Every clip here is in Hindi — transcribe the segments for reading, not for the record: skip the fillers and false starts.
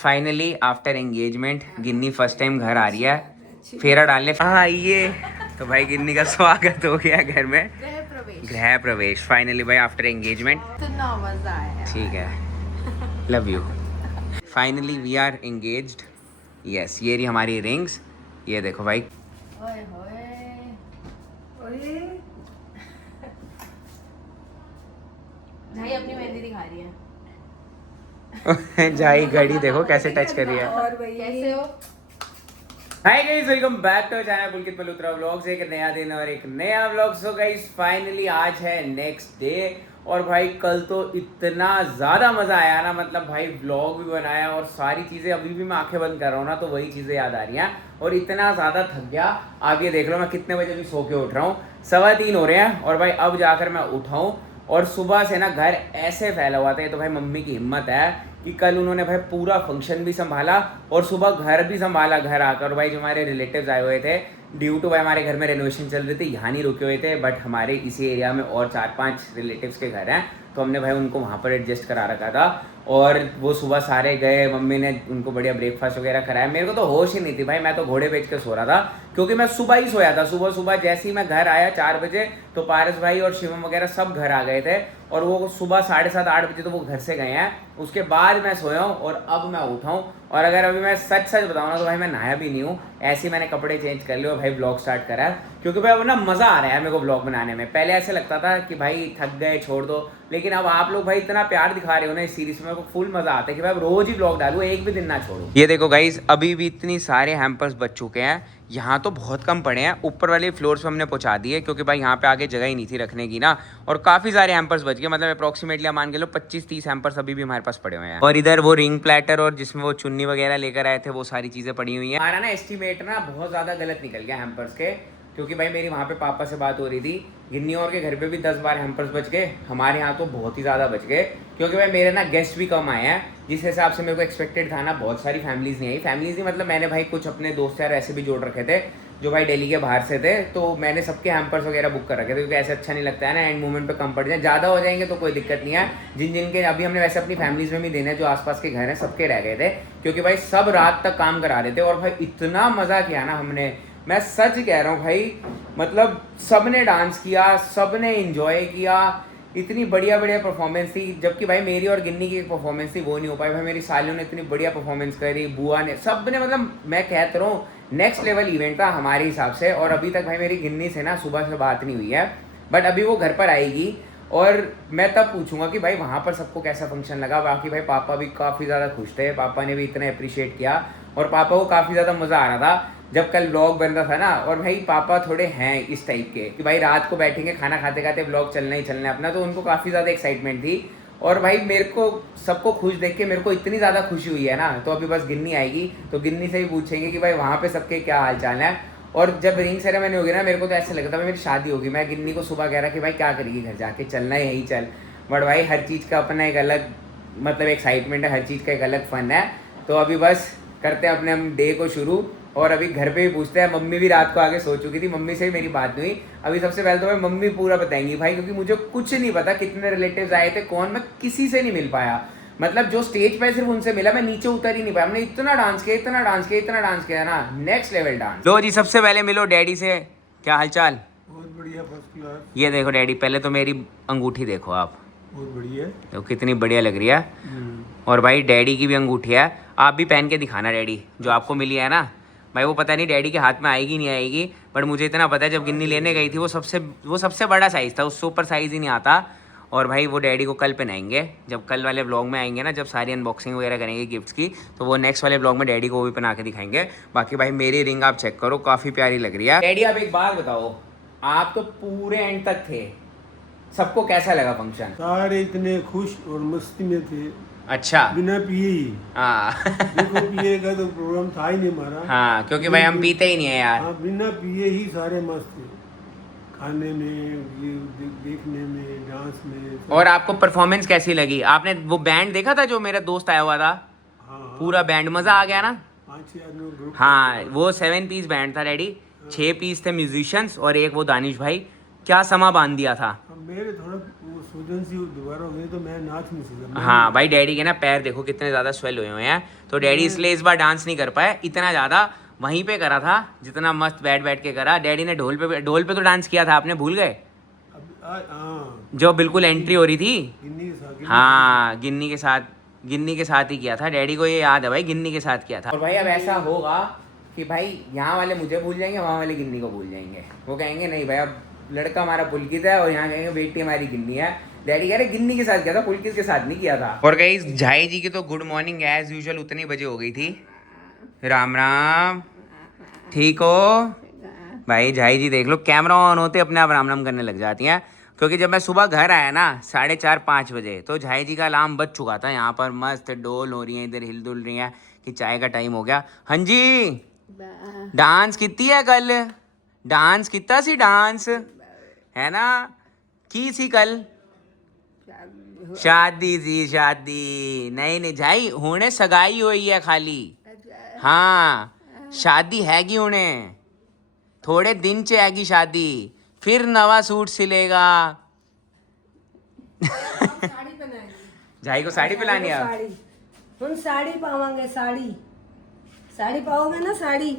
फाइनली आफ्टर एंगेजमेंट गिन्नी फर्स्ट टाइम घर आ रही है फेरा डालने। हाँ आइए। तो भाई गिन्नी का स्वागत हो गया घर में, गृह प्रवेश फाइनली भाई आफ्टर एंगेजमेंट। इतना मजा आया। ठीक है, love you. Finally we are engaged. Yes, ये रही हमारी रिंग्स। ये देखो भाई। ओए होए ओए भाई अपनी मेहंदी दिखा रही है। जाई घड़ी देखो कैसे टच कर रही है। और भाई कैसे हो? Hi guys, welcome back to channel Pulkit Malhotra vlogs. एक नया दिन और एक नया व्लॉग। सो गाइस फाइनली आज है नेक्स्ट डे और भाई कल तो इतना ज़्यादा मज़ा आया ना, मतलब भाई व्लॉग भी बनाया और सारी चीज़ें। अभी भी मैं आंखें बंद कर रहा हूँ ना तो वही चीज़ें याद आ रही हैं और इतना ज़्यादा थक गया। आप ये देख लो मैं कितने बजे भी सो के उठ रहा हूँ, 3:15 हो रहे हैं और भाई अब जाकर मैं उठाऊँ। और सुबह से ना घर ऐसे फैला हुआ था। ये तो भाई मम्मी की हिम्मत है कि कल उन्होंने भाई पूरा फंक्शन भी संभाला और सुबह घर भी संभाला घर आकर। और भाई जो हमारे रिलेटिव्स आए हुए थे ड्यू टू भाई हमारे घर में रेनोवेशन चल रही थी, यहाँ नहीं रुके हुए थे, बट हमारे इसी एरिया में और 4-5 रिलेटिव्स के घर हैं तो हमने भाई उनको वहाँ पर एडजस्ट करा रखा था। और वो सुबह सारे गए, मम्मी ने उनको बढ़िया ब्रेकफास्ट वगैरह कराया। मेरे को तो होश ही नहीं थी भाई, मैं तो घोड़े बेच के सो रहा था क्योंकि मैं सुबह ही सोया था। सुबह सुबह जैसे ही मैं घर आया 4 बजे तो पारस भाई और शिवम वगैरह सब घर आ गए थे और वो सुबह 7:30-8 बजे तो वो घर से गए हैं। उसके बाद मैं सोया हूँ और अब मैं उठा हूँ। और अगर अभी मैं सच बताऊँ ना तो भाई मैं नहाया भी नहीं हूँ, ऐसे ही मैंने कपड़े चेंज कर लिए और भाई ब्लॉग स्टार्ट करा क्योंकि भाई अब ना मज़ा आ रहा है मेरे को ब्लॉग बनाने में। पहले ऐसे लगता था कि भाई थक गए छोड़ दो, लेकिन अब आप लोग भाई इतना प्यार दिखा रहे हो ना इस सीरीज में, मेरे को फुल मज़ा आता है कि भाई अब रोज ही ब्लॉग डालूँ, एक भी दिन ना छोड़ूं। ये देखो गाइस अभी भी इतनी सारे हैम्पर्स बच चुके हैं। यहाँ तो बहुत कम पड़े हैं, ऊपर वाले फ्लोर्स पे हमने पहुँचा दिए क्योंकि भाई यहाँ पे आगे जगह ही नहीं थी रखने की ना। और काफ़ी सारे हैम्पर्स बच गए, मतलब अप्रॉक्सीमेटली मान के लो 25-30 हैम्पर्स अभी भी हमारे पास पड़े हुए हैं। और इधर वो रिंग प्लेटर और जिसमें वो चुन्नी वगैरह लेकर आए थे वो सारी चीज़ें पड़ी हुई हैं। हमारा ना एस्टिमेट ना बहुत ज़्यादा गलत निकल गया हैम्पर्स के, क्योंकि भाई मेरी वहाँ पे पापा से बात हो रही थी, गिन्नी और के घर पे भी 10-12 हैम्पर्स बच गए, हमारे यहाँ तो बहुत ही ज़्यादा बच गए क्योंकि भाई मेरे ना गेस्ट भी कम आए हैं जिस हिसाब से मेरे को एक्सपेक्टेड था ना। बहुत सारी फैमिलीज़ नहीं आई, फैमिलीज़ नहीं मतलब मैंने भाई कुछ अपने दोस्त यार ऐसे भी जोड़ रखे थे जो भाई दिल्ली के बाहर से थे, तो मैंने सबके हैम्पर्स वगैरह बुक कर रखे थे क्योंकि ऐसे अच्छा नहीं लगता है ना एंड मोमेंट पे कम पड़ जाए। ज़्यादा हो जाएंगे तो कोई दिक्कत नहीं है, जिन जिनके अभी हमने वैसे अपनी फैमिलीज़ में भी देने जो आसपास के घर हैं सबके रह गए थे क्योंकि भाई सब रात तक काम करा रहे थे। और भाई इतना मज़ा किया ना हमने, मैं सच कह रहा हूँ भाई, मतलब सबने डांस किया, सबने इंजॉय किया, इतनी बढ़िया बढ़िया परफॉर्मेंस थी। जबकि भाई मेरी और गिन्नी की एक परफॉर्मेंस थी वो नहीं हो पाई, भाई मेरी सालियों ने इतनी बढ़िया परफॉर्मेंस करी, बुआ ने, सब ने, मतलब मैं कहता रहा हूँ नेक्स्ट लेवल इवेंट था हमारे हिसाब से। और अभी तक भाई मेरी गिन्नी से ना सुबह से बात नहीं हुई है, बट अभी वो घर पर आएगी और मैं तब पूछूंगा कि भाई वहाँ पर सबको कैसा फंक्शन लगा। बाकी भाई पापा भी काफ़ी ज़्यादा खुश थे, पापा ने भी इतना अप्रिशिएट किया और पापा को काफ़ी ज़्यादा मज़ा आ रहा था जब कल व्लॉग बन रहा था ना। और भाई पापा थोड़े हैं इस टाइप के कि भाई रात को बैठेंगे खाना खाते खाते व्लॉग चलना ही चलना है अपना, तो उनको काफ़ी ज़्यादा एक्साइटमेंट थी। और भाई मेरे को सबको खुश देख के मेरे को इतनी ज़्यादा खुशी हुई है ना, तो अभी बस गिन्नी आएगी तो गिन्नी से भी पूछेंगे कि भाई वहाँ पे सबके क्या हाल चाल है। और जब रिंग सेरेमनी होगी ना मेरे को तो ऐसे लगता है मेरी शादी होगी। मैं गिन्नी को सुबह कह रहा कि भाई क्या करेगी घर जाके, चलना है यही चल, बट भाई हर चीज़ का अपना एक अलग मतलब एक्साइटमेंट है, हर चीज़ का एक अलग फ़न है। तो अभी बस करते हैं अपने हम डे को शुरू। और अभी घर पे भी पूछते हैं, मम्मी भी रात को आगे सो चुकी थी, मम्मी से भी मेरी बात नहीं हुई। अभी सबसे पहले तो भाई मम्मी पूरा बताएंगी भाई, क्योंकि मुझे कुछ नहीं पता कितने रिलेटिव्स आए थे कौन, मैं किसी से नहीं मिल पाया, मतलब जो स्टेज पे सिर्फ उनसे मिला, मैं नीचे उतर ही नहीं पाया। हमने इतना डांस किया, इतना डांस किया, इतना डांस किया ना, नेक्स्ट लेवल डांस। लो जी सबसे पहले मिलो डैडी से, क्या हालचाल? बहुत बढ़िया, फर्स्ट क्लास। ये देखो डैडी, पहले तो मेरी अंगूठी देखो आप, बहुत बढ़िया। तो कितनी बढ़िया लग रही है। और भाई डैडी की भी अंगूठी है, आप भी पहन के दिखाना डैडी, जो आपको मिली है ना भाई, वो पता नहीं डैडी के हाथ में आएगी नहीं आएगी, बट मुझे इतना पता है जब गिन्नी लेने गई थी वो सबसे बड़ा साइज़ था, उससे ऊपर साइज़ ही नहीं आता। और भाई वो डैडी को कल पहनाएंगे, जब कल वाले व्लॉग में आएंगे ना, जब सारी अनबॉक्सिंग वगैरह करेंगे गिफ्ट्स की, तो वो नेक्स्ट वाले व्लॉग में डैडी को वो भी पहना के दिखाएंगे। बाकी भाई मेरी रिंग आप चेक करो, काफ़ी प्यारी लग रही है। डैडी आप एक बात बताओ, आप तो पूरे एंड तक थे, सबको कैसा लगा फंक्शन? सारे इतने खुश और मस्ती में थे। अच्छा, बिना पिए ही। हाँ देखो पिए का तो प्रोग्राम था ही नहीं हमारा। हाँ, क्योंकि भाई हम पीते ही नहीं है यार। हाँ, बिना पिए ही सारे मस्त थे, खाने में, ये देखने में, डांस में। और आपको परफॉर्मेंस कैसी लगी? आपने वो बैंड देखा था जो मेरा दोस्त आया हुआ था? हाँ, पूरा बैंड, मजा आ गया ना? 5-6 आदमी ग्रुप। हाँ, वो 7 पीस बैंड था डैडी, 6 पीस थे म्यूजिशियंस और एक वो दानिश भाई, क्या समा बांध दिया था। मेरे थोड़ा वो वो सूजन सी दोबारा हो गई तो मैं नाच नहीं सकता। हाँ भाई, डैडी के ना पैर देखो कितने ज़्यादा स्वेल हुए हुए हैं, तो डैडी इसलिए इस बार डांस नहीं कर पाए इतना ज़्यादा। वहीं पे करा था जितना मस्त बैठ बैठ के करा डैडी ने। ढोल पे तो डांस किया था, आपने भूल गए? हाँ, जो बिल्कुल एंट्री हो रही थी। गिन्नी के साथ हाँ, गिन्नी के साथ ही किया था डैडी को, ये याद है भाई, गिन्नी के साथ किया था। और भाई अब ऐसा होगा कि भाई यहाँ वाले मुझे भूल जाएंगे, वहाँ वाले गिन्नी को भूल जाएंगे। वो कहेंगे नहीं भाई अब लड़का हमारा पुलकित है, और यहाँ कहेंगे बेटी हमारी गिन्नी है। डैडी कह रहे गिन्नी के साथ किया था, पुलकित के साथ नहीं किया था। और गाइस झाई जी की तो गुड मॉर्निंग एज यूजुअल उतनी बजे हो गई थी। राम राम, ठीक हो भाई? झाई जी देख लो, कैमरा ऑन होते अपने आप राम राम करने लग जाती हैं। क्योंकि जब मैं सुबह घर आया ना 4:30-5 बजे, तो झाई जी का अलार्म बज चुका था। यहाँ पर मस्त डोल हो रही है, इधर हिल डुल रही है कि चाय का टाइम हो गया। हाँ जी, डांस कितनी है कल? डांस कितना सी डांस है ना की सी कल? शादी सी शादी नहीं झाई हुणे सगाई हुई है खाली। हाँ, शादी हैगी हुणे, थोड़े दिन च हैगी शादी, फिर नवा सूट सिलेगा। झाई को साड़ी पिलानी है अब। हम साड़ी पावांगे, साड़ी पाओगे ना, साड़ी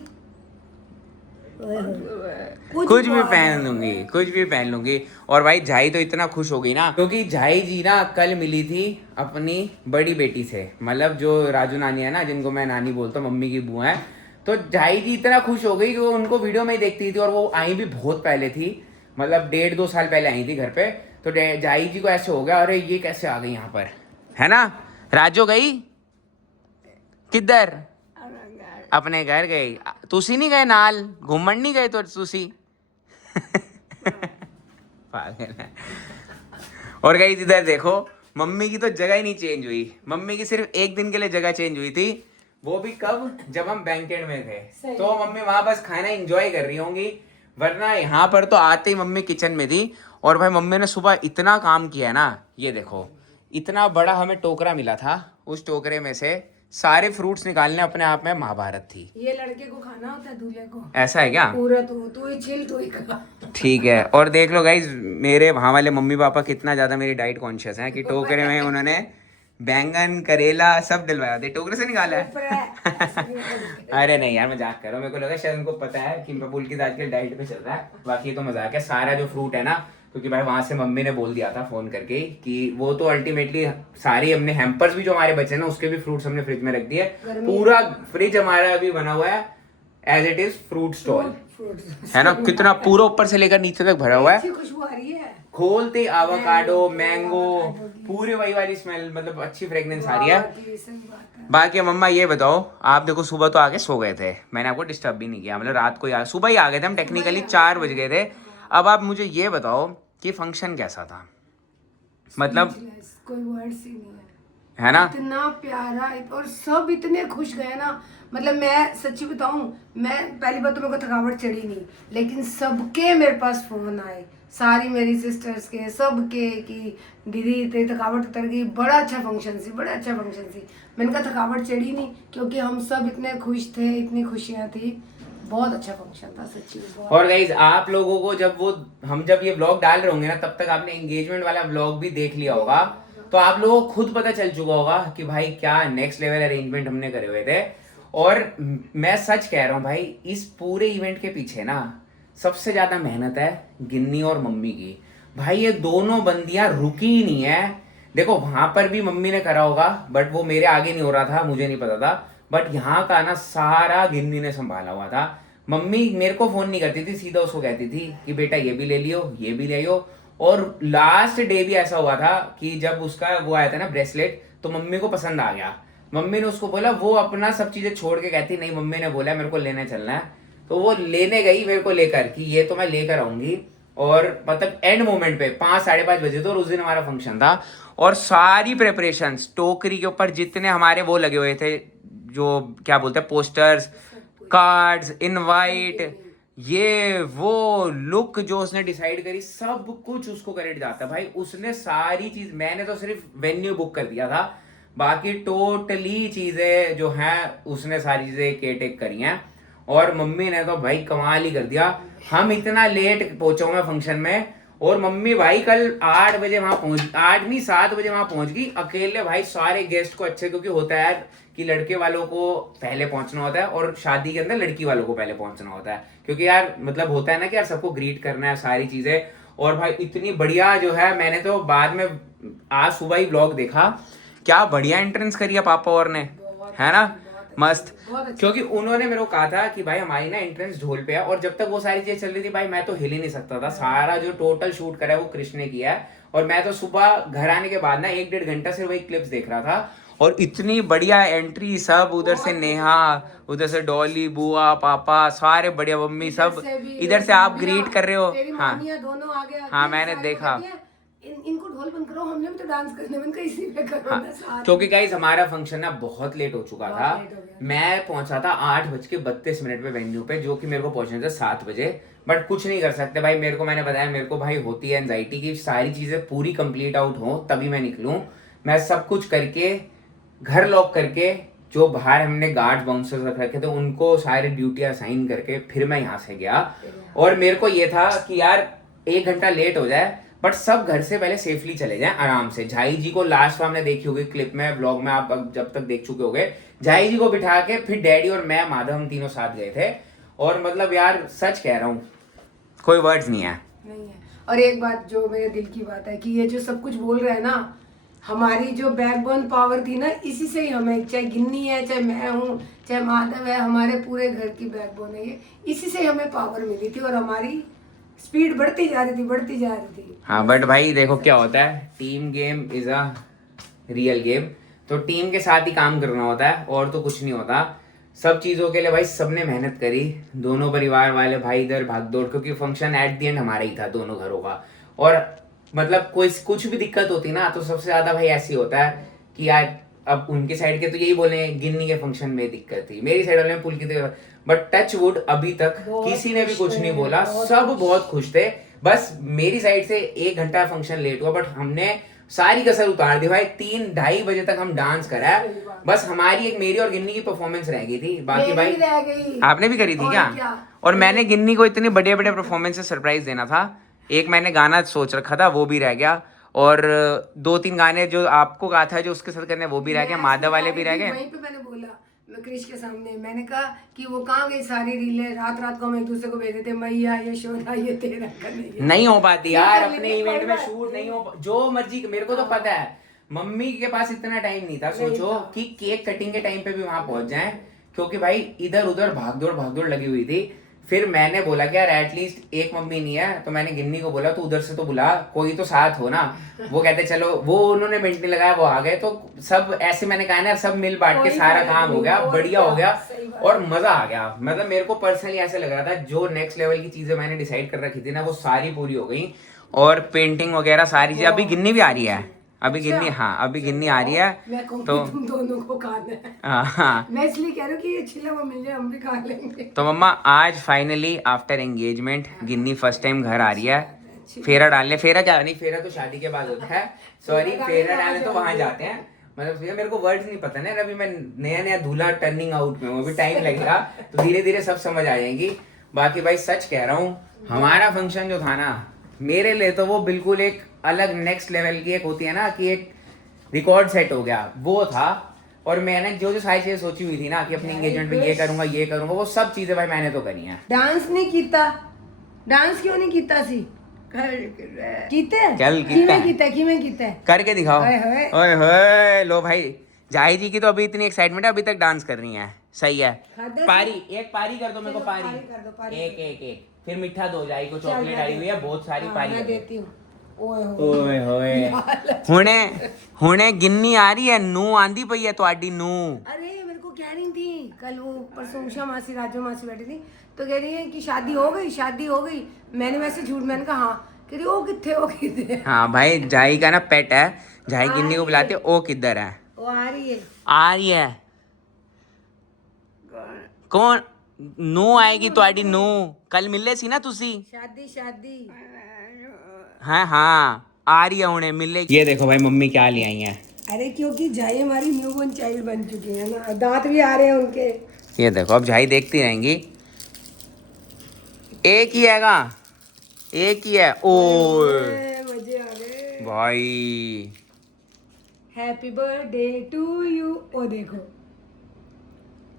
कुछ भी पहन लूंगी, कुछ भी पहन लूंगी। और भाई झाई तो इतना खुश हो गई ना, क्योंकि झाई जी ना कल मिली थी अपनी बड़ी बेटी से, मतलब जो राजू नानी है ना, जिनको मैं नानी बोलता हूँ, मम्मी की बुआ है। तो झाई जी इतना खुश हो गई कि वो उनको वीडियो में ही देखती थी, और वो आई भी बहुत पहले थी, मतलब 1.5-2 साल पहले आई थी घर पे। तो झाई जी को ऐसे हो गया, अरे ये कैसे आ गई यहाँ पर, है ना? राजू गई किधर? अपने घर गई। तुसी नहीं गए नाल घूमन नहीं गए? तो तुसी पागल है। और गई इधर देखो, मम्मी की तो जगह ही नहीं चेंज हुई। मम्मी की सिर्फ एक दिन के लिए जगह चेंज हुई थी, वो भी कब? जब हम बैंकेट में थे। तो मम्मी वहां बस खाना एंजॉय कर रही होंगी, वरना यहाँ पर तो आते ही मम्मी किचन में थी। और भाई मम्मी ने सुबह इतना काम किया है ना, ये देखो इतना बड़ा हमें टोकरा मिला था, उस टोकरे में से सारे फ्रूट्स निकालने अपने आप में महाभारत थी। ये लड़के को खाना होता है, दूल्हे को। ऐसा है क्या? पूरा तू ही छिल, तू ही खा। ठीक है। और देख लो गाइज, मेरे वहाँ वाले मम्मी पापा कितना ज़्यादा मेरी डाइट कॉन्शियस हैं कि टोकरे में उन्होंने बैंगन करेला सब डलवाया था, टोकरे से निकाला है। अरे नहीं यार, मजाक कर रहा हूँ, मेरे को लगा शायद उनको पता है कि पुलकित आजकल डाइट पे चल रहा है। बाकी तो मजाक है। सारा जो फ्रूट है ना, क्योंकि भाई वहां से मम्मी ने बोल दिया था फोन करके कि वो तो अल्टीमेटली सारी हमने हैम्पर्स भी जो हमारे बचे ना, उसके भी फ्रूट्स हमने फ्रिज में रख दिए। पूरा फ्रिज हमारा अभी बना हुआ है as it is fruit stall, है ना? कितना पूरा ऊपर से लेकर नीचे तक भरा हुआ है। खुशबू आ रही है, खोलते एवोकाडो, मैंगो, पूरी वही वाली स्मेल, मतलब अच्छी फ्रेग्रेंस आ रही है। बाकी मम्मा ये बताओ, आप देखो सुबह तो आके सो गए थे, मैंने आपको डिस्टर्ब भी नहीं किया, मतलब रात को सुबह ही आ गए थे हम, टेक्निकली 4 बज गए थे। अब आप मुझे ये बताओ कि फंक्शन कैसा था? मतलब कोई वर्ड्स ही नहीं है, है ना? इतना प्यारा, और सब इतने खुश गए ना। मतलब मैं सच्ची बताऊं, मैं पहली बार तो मेरे को थकावट चढ़ी नहीं, लेकिन सबके मेरे पास फोन आए, सारी मेरी सिस्टर्स के, सबके, कि दीदी तेरी थकावट उतर गई, बड़ा अच्छा फंक्शन सी, बड़ा अच्छा फंक्शन सी। मैंने कहा थकावट चढ़ी नहीं, क्योंकि हम सब इतने खुश थे, इतनी खुशियाँ थी, बहुत अच्छा फंक्शन था सच्ची में। और गाइज आप लोगों को जब ये व्लॉग डाल रहे होंगे ना, तब तक आपने एंगेजमेंट वाला व्लॉग भी देख लिया होगा, तो आप लोगों को खुद पता चल चुका होगा कि भाई क्या नेक्स्ट लेवल अरेंजमेंट हमने करे हुए थे। और मैं सच कह रहा हूँ भाई, इस पूरे इवेंट के पीछे ना सबसे ज्यादा मेहनत है गिन्नी और मम्मी की। भाई ये दोनों बंदियां रुकी ही नहीं है। देखो वहां पर भी मम्मी ने करा होगा, बट वो मेरे आगे नहीं हो रहा था, मुझे नहीं पता था, बट यहाँ का ना सारा गिन्नी ने संभाला हुआ था। मम्मी मेरे को फोन नहीं करती थी, सीधा उसको कहती थी कि बेटा ये भी ले लियो, ये भी ले लियो। और लास्ट डे भी ऐसा हुआ था कि जब उसका वो आया था ना ब्रेसलेट, तो मम्मी को पसंद आ गया। मम्मी ने उसको बोला, वो अपना सब चीजें छोड़ के कहती नहीं मम्मी ने बोला मेरे को लेने चलना है, तो वो लेने गई मेरे को लेकर कि ये तो मैं लेकर आऊंगी। और मतलब एंड मोमेंट पे 5-5:30 बजे, तो उस दिन हमारा फंक्शन था, और सारी प्रेपरेशंस टोकरी के ऊपर जितने हमारे वो लगे हुए थे, जो क्या बोलते हैं, पोस्टर्स, कार्ड्स, इनवाइट, ये वो लुक जो उसने डिसाइड करी, सब कुछ उसको क्रेडिट जाता भाई। उसने सारी चीज, मैंने तो सिर्फ वेन्यू बुक कर दिया था, बाकी टोटली चीजें जो हैं उसने सारी चीजें केटेक करी हैं। और मम्मी ने तो भाई कमाल ही कर दिया। हम इतना लेट पहुंचा मैं फंक्शन में, और मम्मी भाई कल 8 बजे वहां पहुंच, 8 नहीं 7 बजे वहां पहुंच गई अकेले भाई सारे गेस्ट को अच्छे, क्योंकि होता है यार कि लड़के वालों को पहले पहुंचना होता है और शादी के अंदर लड़की वालों को पहले पहुंचना होता है, क्योंकि यार मतलब होता है ना कि यार सबको ग्रीट करना है सारी चीजें। और भाई इतनी बढ़िया जो है, मैंने तो बाद में आज सुबह ही ब्लॉग देखा, क्या बढ़िया एंट्रेंस करी है पापा और ने, है ना, मस्त। क्योंकि उन्होंने मेरे को कहा था कि भाई हमारी ना एंट्रेंस ढोल पे है, और जब तक वो सारी चीजें चल रही थी भाई मैं तो हिल ही नहीं सकता था। सारा जो टोटल शूट करा है वो कृष्ण ने किया है, और मैं तो सुबह घर आने के बाद ना 1-1.5 घंटा से वही क्लिप्स देख रहा था। और इतनी बढ़िया एंट्री, सब उधर से नेहा, उधर से डॉली, बुआ, पापा, सारे बढ़िया, मम्मी सब इधर से आप ग्रीट कर रहे हो। हाँ दोनों आगे हाँ मैंने देखा। इनको ढोल बंद करो, हम लोग तो डांस करने में इसी पे करो ना साथ। क्योंकि गाइस हमारा फंक्शन ना बहुत लेट हो चुका था। मैं पहुंचा था 8:32 पे वेन्यू पे, जो कि मेरे को पहुंचना था 7 बजे। बट कुछ नहीं कर सकते भाई, मेरे को मैंने बताया मेरे को भाई होती है एंजाइटी की सारी चीजें पूरी कंप्लीट आउट हो तभी मैं निकलूं। मैं सब कुछ करके घर लॉक करके, जो बाहर हमने गार्ड बाउंसर्स रख रखे थे उनको सारी ड्यूटियां साइन करके फिर मैं यहाँ से गया। और मेरे को ये था कि यार 1 घंटा लेट हो जाए बट सब घर से पहले सेफली चले जाएं आराम से। झाई जी को लास्ट आपने देखी होगी क्लिप में, ब्लॉग में आप जब तक देख चुके होंगे, झाई जी को बिठा के फिर डैडी और मैं माधव हम तीनों साथ गए थे। और मतलब यार सच कह रहा हूँ, कोई वर्ड्स नहीं है। और एक बात जो मेरे दिल की बात है कि ये जो सब कुछ बोल रहे हैं ना, हमारी जो बैकबोन पावर थी ना, इसी से ही हमें, चाहे गिन्नी है, चाहे मैं हूँ, चाहे माधव है, हमारे पूरे घर की बैकबोन है ये, इसी से हमें पावर मिली थी और हमारी स्पीड बढ़ती जा रही थी। हाँ बट भाई देखो क्या होता है, team game is a real game, तो टीम के साथ ही काम करना होता है और तो कुछ नहीं होता। सब चीज़ों के लिए भाई सबने मेहनत करी, दोनों परिवार वाले भाई इधर भाग दौड़, क्योंकि फंक्शन एट द एंड हमारा ही था दोनों घरों का। और मतलब कोई कुछ भी दिक्कत होती ना तो सबसे ज्यादा भाई ऐसी होता है कि यार अब उनके साइड के तो यही बोले गिन्नी के फंक्शन में दिक्कत थी, मेरी साइड वाले में पुलकित, बट टच वुड अभी तक किसी ने भी कुछ नहीं बोला, सब बहुत खुश थे। बस मेरी साइड से 1 घंटा फंक्शन लेट हुआ बट हमने सारी कसर उतार दी भाई। 3-2:30 बजे तक हम डांस करा, बस हमारी एक मेरी और गिन्नी की परफॉर्मेंस रह गई थी, बाकी भाई आपने भी करी थी क्या? और मैंने गिन्नी को इतने बड़े बड़े परफॉर्मेंस से सरप्राइज देना था। एक मैंने गाना सोच रखा था वो भी रह गया, और 2-3 गाने जो आपको कहा था जो उसके साथ करने वो भी रह गए, माधव वाले भी रह गए। वहीं पे मैंने बोला, मैं क्रिश के सामने मैंने कहा कि वो कहाँ गई सारी रीलें, रात को हम एक दूसरे को भेजते थे, मैया यशोदा ये तेरा करने नहीं हो पाती यार, अपने इवेंट में शूट नहीं हो, जो मर्जी, मेरे को तो पता है मम्मी के पास इतना टाइम नहीं था, सोचो कि केक कटिंग के टाइम पे भी वहां पहुंच जाए, क्योंकि भाई इधर उधर भागदौड़ लगी हुई थी। फिर मैंने बोला कि यार एटलीस्ट एक मम्मी नहीं है, तो मैंने गिन्नी को बोला तू उधर से तो बुला, कोई तो साथ हो ना। वो कहते चलो, वो उन्होंने मिनट नहीं लगाया वो आ गए, तो सब ऐसे मैंने कहा ना सब मिल बांट के सारा काम हो गया, बढ़िया हो गया और मजा आ गया। मतलब मेरे को पर्सनली ऐसे लग रहा था जो नेक्स्ट लेवल की चीजें मैंने डिसाइड कर रखी थी ना वो सारी पूरी हो गई, और पेंटिंग वगैरह सारी चीजें। अभी गिन्नी भी आ रही है, अभी गिन्नी, हाँ अभी गिन्नी आ रही है, तो तुम दोनों को खाना है। हाँ मैं इसलिए कह रही हूँ कि ये छिला हुआ मिल जाए हम भी खा लेंगे। तो मम्मा आज फाइनली आफ्टर एंगेजमेंट गिन्नी फर्स्ट टाइम घर आ रही है। फेरा डालने, फेरा क्या नहीं, फेरा तो शादी के बाद होता है, सॉरी फेरा डालने तो वहां जाते हैं। मतलब मेरे को वर्ड्स नहीं पता ना, अभी मैं नया दूल्हा टर्निंग आउट में हूँ, अभी टाइम लगेगा, तो धीरे धीरे सब समझ आ जाएंगी। बाकी भाई सच कह रहा हूँ, हमारा फंक्शन जो था ना मेरे लिए तो वो बिल्कुल एक अलग नेक्स्ट लेवल की, एक होती है ना कि एक रिकॉर्ड सेट हो गया वो था। और मैंने जो सारी चीजें सोची हुई थी ना कि अपनी एंगेजमेंट में ये करूंगा वो सब चीजें भाई मैंने तो करी हैं। डांस नहीं कीता, डांस क्यों नहीं कीता सी? कीते करके दिखाओ। ओए होए, लो भाई जाही जी की तो अभी इतनी एक्साइटमेंट है, अभी तक डांस कर रही है, सही है। पारी एक पारी कर दो मेरे को, पारी एक फिर मीठा दो, जाही को चॉकलेट आई हुई है बहुत सारी, पारी मैं देती हूँ। ओए होए हुणे गिन्नी आ रही है, नू आंदी पई है ਤੁਹਾਡੀ नू। अरे मेरे को कह रही थी कल, वो परसों उषा मासी राजू मासी बैठी थी तो कह रही है कि शादी हो गई। मैंने वैसे झूठ, मैंने कहा हाँ, कह रही ओ किथे। हाँ भाई जाही का ना पेट है, जाही गिन्नी को बुलाते ओ किधर है, वो आ रही है। कौन नू आएगी ਤੁਹਾਡੀ नू? कल मिले सी ना तुसी, शादी हाँ आ रही है उन्हें मिले। ये देखो भाई मम्मी क्या ले आई है। अरे क्योंकि जाई हमारी न्यूबॉर्न चाइल्ड बन चुकी है ना, दांत भी आ रहे हैं उनके। ये देखो अब जाही देखती रहेंगी, एक ही हैगा एक ही है। ओए मजे आ गए भाई, हैप्पी बर्थडे टू यू। ओ देखो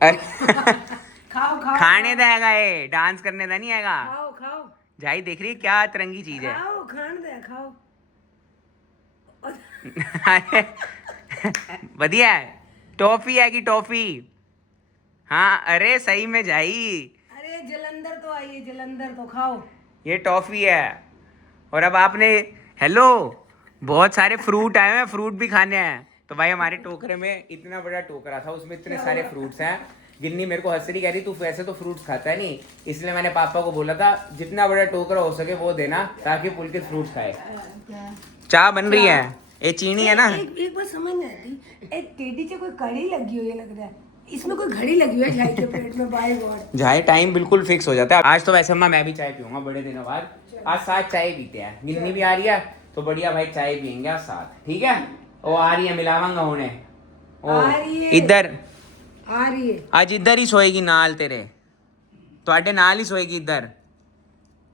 अरे खाओ खाओ खाने देगा ये, डांस करने का नहीं आएगा। खाओ खाओ जाई देख रही है क्या तरंगी चीज है। खाओ खाने दे खाओ। अरे बढ़िया है, टॉफी है कि टॉफी। हाँ अरे सही में जाई, अरे जलंधर तो आई है, जलंधर तो खाओ। ये टॉफी है। और अब आपने, हेलो, बहुत सारे फ्रूट आए हैं, फ्रूट भी खाने हैं। तो भाई हमारे टोकरे में इतना बड़ा टोकरा था, उसमें इतने सारे फ्रूट्स हैं। गिन्नी मेरे को हंस रही, कह रही तू वैसे तो फ्रूट्स खाता है नहीं, इसलिए मैंने पापा को बोला था जितना बड़ा टोकरा हो सके वो देना, ताकि पुलकित फ्रूट्स खाए। चाय बन रही है, ये चीनी है ना। एक बार समझ नहीं आती, एक टेडी से कोई कड़ी लगी हुई है लग रहा है, इसमें कोई घड़ी लगी हुई है झाई के पेट में। बाय गॉड, जाए टाइम बिल्कुल फिक्स हो जाता है। आज तो वैसे अम्मा मैं भी चाय पीऊंगा बड़े दिनों बाद, आज साथ चाय पीते हैं। गिन्नी भी आ रही है तो बढ़िया भाई चाय पियेंगे आज साथ, ठीक है। वो आ रही है, मिलावांगा उन्हें। ओ आ रही है। इधर आ रही है, आज इधर ही सोएगी नाल तेरे, तो नाल ही सोएगी इधर।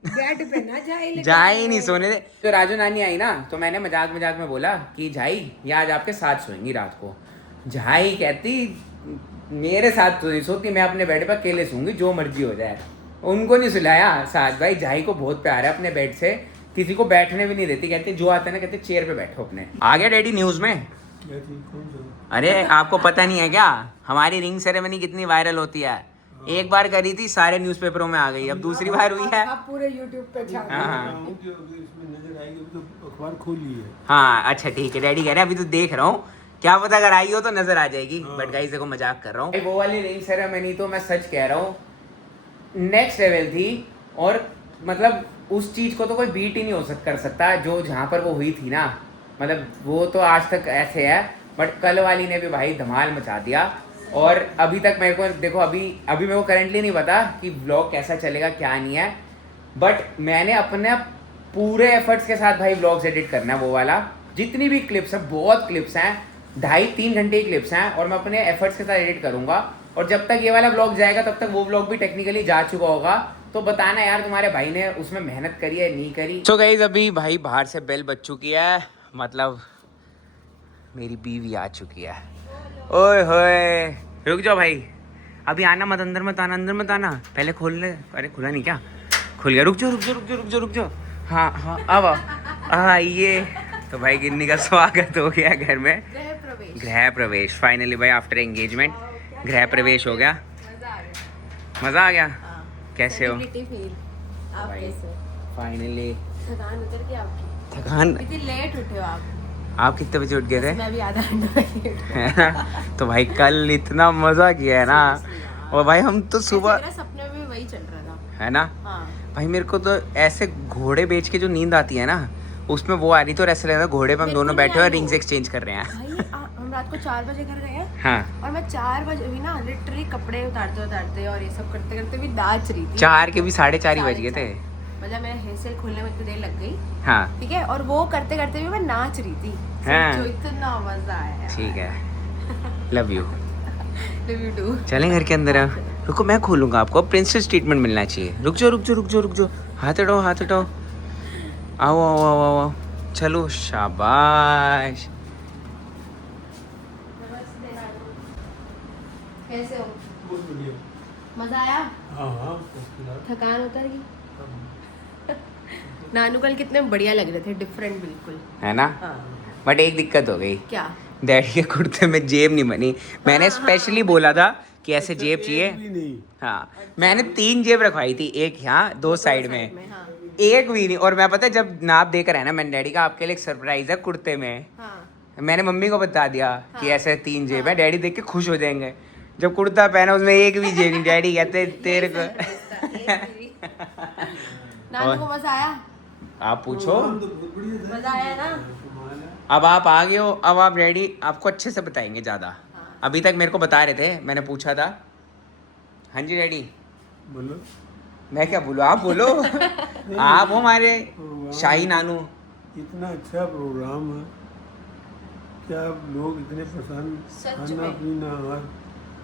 बेड पे ना जाए जाई नहीं सोने दे। तो राजू नानी आई ना, तो मैंने मजाक मजाक में बोला कि झाई ये आज आपके साथ सोएंगी रात को। झाई कहती मेरे साथ तो नहीं सोती, मैं अपने बेड पर अकेले सोऊंगी, जो मर्जी हो जाए। उनको नहीं सुलाया साथ। भाई झाई को बहुत प्यार है अपने बेड से, किसी को बैठने भी नहीं देती। कहती जो आता है ना, कहते चेयर पे बैठो अपने। आ गया डैडी न्यूज में। क्या थी, कौन सा? अरे आपको पता नहीं है क्या, हमारी रिंग सेरेमनी कितनी वायरल होती है। एक बार करी थी, सारे न्यूज़पेपरों में आ गई, अब दूसरी बार हुई है। अब पूरे यूट्यूब पे छा गई। हाँ कि अभी इसमें नजर आएगी, अभी तो अखबार खोली है। हाँ अच्छा ठीक है, डैडी कह रहे हैं अभी तो देख रहा हूँ, क्या पता अगर आई हो तो नजर आ जाएगी। हाँ। बट गाइस देखो मजाक कर रहा हूँ। वो वाली रिंग सेरेमनी तो मैं सच कह रहा हूँ नेक्स्ट लेवल थी। और मतलब उस चीज को तो कोई बीट ही नहीं कर सकता जो जहाँ पर वो हुई थी ना। मतलब वो तो आज तक ऐसे है, बट कल वाली ने भी भाई धमाल मचा दिया। और अभी तक मेरे को देखो, अभी मेरे को करंटली नहीं पता कि व्लॉग कैसा चलेगा क्या नहीं है, बट मैंने अपने पूरे एफर्ट्स के साथ भाई व्लॉग्स एडिट करना है। वो वाला जितनी भी क्लिप्स हैं, बहुत क्लिप्स हैं, 2.5-3 घंटे की क्लिप्स हैं, और मैं अपने एफर्ट्स के साथ एडिट करूँगा। और जब तक ये वाला व्लॉग जाएगा तब तक वो व्लॉग भी टेक्निकली जा चुका होगा। तो बताना यार तुम्हारे भाई ने उसमें मेहनत करी है नहीं करी। तो गाइस अभी भाई बाहर से बेल बज चुकी है, मतलब मेरी बीवी आ चुकी है। ओए होए रुक जाओ भाई, अभी आना मत, अंदर मत आना, अंदर मत आना, पहले खोल ले। अरे खुला नहीं क्या, खुल गया। रुक जाओ रुक जाओ रुक जाओ रुक जाओ रुक जाओ। हाँ हाँ अब आइए। तो भाई गिन्नी का स्वागत हो गया घर में, गृह प्रवेश फाइनली भाई आफ्टर एंगेजमेंट गृह प्रवेश हो गया। मजा आ गया। कैसे हो आप फाइनली? थकान उतर गई आपकी? थकान, इतनी लेट उठे हो आप कितने बजे उठ गए थे? मैं भी आधा घंटा पहले उठी। है ना? तो भाई कल इतना मजा किया है ना। और भाई हम तो सुबह, मेरा सपने में वही चल रहा था। है ना हाँ भाई, मेरे को तो ऐसे घोड़े बेच के जो नींद आती है ना, उसमें वो आ रही थी। और ऐसा लग रहा था घोड़े पे हम दोनों बैठे और रिंग्स एक्सचेंज कर रहे हैं। भाई हम रात को 4 बजे घर गए हैं, हाँ और मैं 4 बजे भी ना लिटरली कपड़े उतारते और ये सब करते करते भी नाच रही थी। 4 के भी 4:30 ही बज गए थे। मतलब मेरा हेयर स्टाइल खोलने में इतनी देर लग गई, हाँ ठीक है, और वो करते करते भी मैं नाच रही थी। हाँ। सोचो इतना मजा आया। ठीक है, love you. Love you too। चलें घर के अंदर। अब रुको मैं खोलूंगा आपको, प्रिंसेस ट्रीटमेंट मिलना चाहिए। रुक जाओ रुक जाओ रुक जाओ रुक जाओ, हाथ हटाओ हाथ हटाओ, आओ आओ आओ आओ आओ। चलो शाबाश। कैसे हो? बहुत बढ़िया। मजा आया? हाँ हाँ बहुत थकान उतर गई? बढ़िया। नानू कल कितने बढ़िया लग रहे थे, डिफरेंट बिल्कुल। है ना, हाँ। बट एक दिक्कत हो गई, क्या? डैडी के कुर्ते में जेब नहीं बनी। मैंने स्पेशली बोला था कि ऐसे जेब चाहिए। एक भी नहीं। हाँ मैंने 3 जेब रखवाई थी, एक यहाँ 2 साइड में, हाँ। एक भी नहीं। और मैं पता है जब नाप देकर है ना, मैंने डैडी का आपके लिए एक सरप्राइज है कुर्ते में, हाँ। मैंने मम्मी को बता दिया कि ऐसे 3 जेब है, डैडी देख के खुश हो जाएंगे। जब कुर्ता पहना उसमें एक भी जेब नहीं, डैडी कहते तेरे को। नानू को मजा आया? आप पूछो, प्रोग्राम तो बहुत बढ़िया था। मजा आया ना? तुम्हारा अब आप आ गए हो, अब आप डैडी आपको अच्छे से बताएंगे ज़्यादा। अभी तक मेरे को बता रहे थे, मैंने पूछा था। हाँ जी डैडी। बोलो। मैं क्या बोलूँ, आप बोलो। आप हो हमारे शाही नानू। इतना अच्छा प्रोग्राम है, क्या लोग इतने पसंद, सच खाना में। पीना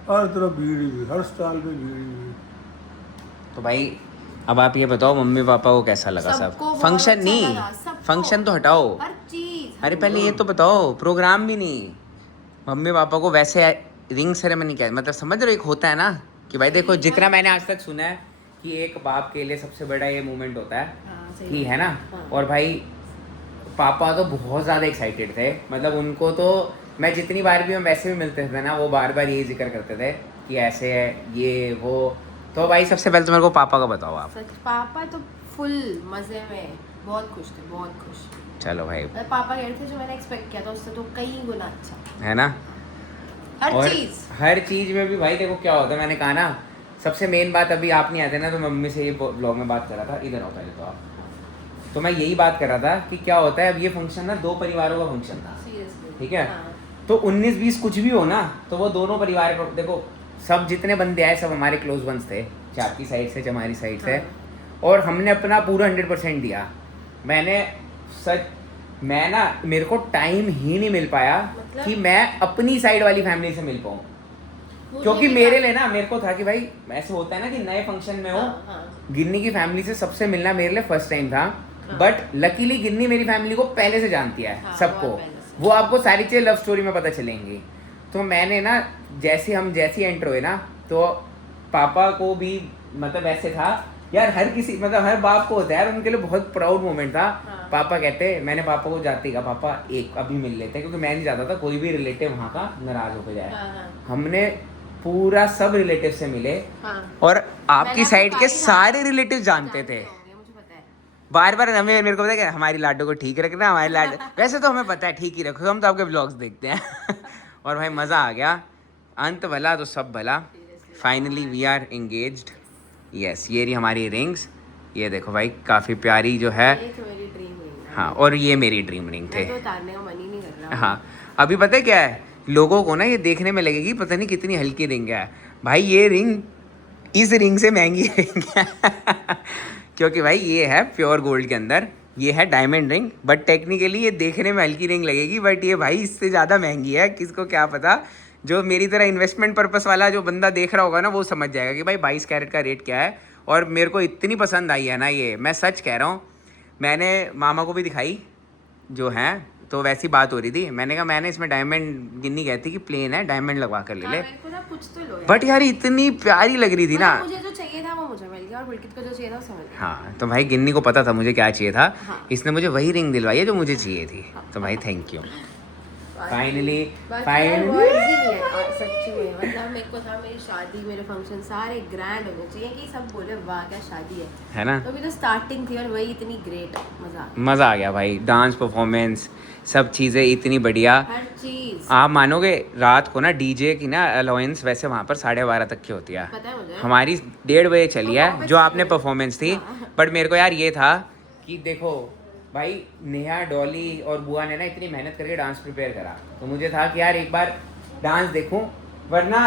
हर तरफ भीड़ ही भीड़, हर स्टॉल पे भीड़ ही भीड़। तो भाई अब आप ये बताओ मम्मी पापा को कैसा लगा सब? सबको बहुत फंक्शन अच्छा नहीं, लगा, सबको। फंक्शन तो हटाओ। हर चीज। अरे पहले ये तो बताओ, प्रोग्राम भी नहीं। मम्मी पापा को वैसे रिंग सेरेमनी क्या, मतलब समझ रहे हो, एक होता है ना कि भाई देखो, जितना मैंने आज तक सुना है कि एक बाप के लिए सबसे बड़ा ये मोमेंट होता है हाँ, सही कि है ना। हाँ। और भाई पापा तो बहुत ज़्यादा एक्साइटेड थे, मतलब उनको तो मैं जितनी बार भी हम वैसे भी मिलते थे ना, वो बार बार यही जिक्र करते थे कि ऐसे है ये वो। तो भाई सबसे पहले तो मेरे को पापा का बताओ आप। सच, पापा तो फुल मजे में, बहुत खुश थे, बहुत खुश। चलो भाई, मतलब पापा कह रहे थे जो मैंने एक्सपेक्ट किया था उससे तो कई गुना अच्छा। है ना। हर और चीज। हर चीज़ में भी भाई देखो क्या होता है, मैंने कहा ना सबसे मेन बात, अभी आप नहीं आते ना तो मम्मी से ये ब्लॉग में बात कर रहा था, इधर आओ पहले तो आप। तो मैं यही बात कर रहा था कि क्या होता है, अब ये फंक्शन ना 2 परिवारों का फंक्शन था, सीरियसली। ठीक है। तो 19-20 कुछ भी हो ना, तो वो दोनों परिवार को देखो, सब जितने बंदे आए सब हमारे क्लोज वंस थे, चाहे आपकी साइड से चाहे हमारी साइड से। और हमने अपना पूरा 100% दिया। मैं ना, मेरे को टाइम ही नहीं मिल पाया मतलब? कि मैं अपनी साइड वाली फैमिली से मिल पाऊँ, मुझे क्योंकि भी मेरे था। लिए ना, मेरे को था कि भाई ऐसे होता है ना कि नए फंक्शन में हो, हाँ। गिन्नी की फैमिली से सबसे मिलना मेरे लिए फर्स्ट टाइम था। हाँ। बट लकीली गिन्नी मेरी फैमिली को पहले से जानती है, हाँ, सबको। बहुत पहले से। वो आपको सारी चीज़ें लव स्टोरी में पता चलेंगी। तो मैंने ना जैसे एंटर हुए ना, तो पापा को भी मतलब ऐसे था यार, हर किसी मतलब हर बाप को होता है यार, उनके लिए बहुत प्राउड मोमेंट था। हाँ। पापा कहते, मैंने पापा को जाते ही कहा पापा एक अभी मिल लेते हैं, क्योंकि मैं नहीं चाहता था कोई भी रिलेटिव वहाँ का नाराज होकर जाए। हाँ। हमने पूरा सब रिलेटिव से मिले, हाँ। और आपकी मैंने साइड आपको के कहा ही था। सारे रिलेटिव जानते थे। होंगे, मुझे पता है। बार बार हमें, मेरे को पता है क्या, हमारी लाडो को ठीक रखना, हमारी लाडो वैसे तो हमें पता है ठीक ही रखो, हम तो आपके ब्लॉग्स देखते हैं। और भाई मज़ा आ गया, अंत भला तो सब भला। Finally we are engaged. Yes, ये रही हमारी रिंग्स, ये देखो भाई काफ़ी प्यारी जो है। ये तो मेरी ड्रीम रिंग है। हाँ, और ये मेरी ड्रीम रिंग थे। मैं तो उतारने का मन ही नहीं कर रहा। हाँ, अभी पता है क्या है, लोगों को ना ये देखने में लगेगी पता नहीं कितनी हल्की रिंग है। भाई ये रिंग इस रिंग से महंगी रिंग है। क्योंकि भाई ये है प्योर गोल्ड के अंदर, ये है डायमंड रिंग। बट टेक्निकली ये देखने में हल्की रिंग लगेगी, बट ये भाई इससे ज़्यादा महंगी है। किसको क्या पता, जो मेरी तरह इन्वेस्टमेंट पर्पस वाला जो बंदा देख रहा होगा ना, वो समझ जाएगा कि भाई 22 कैरेट का रेट क्या है। और मेरे को इतनी पसंद आई है ना ये, मैं सच कह रहा हूँ। मैंने मामा को भी दिखाई जो है, तो वैसी बात हो रही थी। मैंने कहा मैंने इसमें डायमंड, गिन्नी कहती कि प्लेन है, डायमंड लगवा कर ले हाँ, ले। मेरे को ना कुछ तो लो यार। बट यार इतनी प्यारी लग रही थी ना। मतलब मुझे जो चाहिए था वो मुझे मिल गया, और बुल्कित को जो चाहिए था वो समझ गया। हाँ, तो भाई गिन्नी को पता था मुझे क्या चाहिए था। हाँ। इसने मुझे वही रिंग दिलवाई है जो मुझे चाहिए थी। तो भाई थैंक यू। फाइनली सच्ची में मतलब मेरे को था, मेरी शादी, मेरे फंक्शन सारे ग्रैंड होने चाहिए कि सब बोले वाह क्या शादी है ना। तो अभी तो स्टार्टिंग थी और वही इतनी ग्रेट, मजा मज़ा आ गया भाई, डांस परफॉर्मेंस सब चीज़ें इतनी बढ़िया। हर चीज। आप मानोगे रात को ना डीजे की ना अलाउंस वैसे वहाँ पर 12:30 तक की होती है, पता है मुझे। हमारी 1:30 बजे चली है Performance जो आपने थी। परफॉर्मेंस थी। हाँ। बट मेरे को यार ये था कि देखो भाई, नेहा, डॉली और बुआ ने ना इतनी मेहनत करके डांस प्रिपेयर करा, तो मुझे था कि यार एक बार डांस देखूं, वरना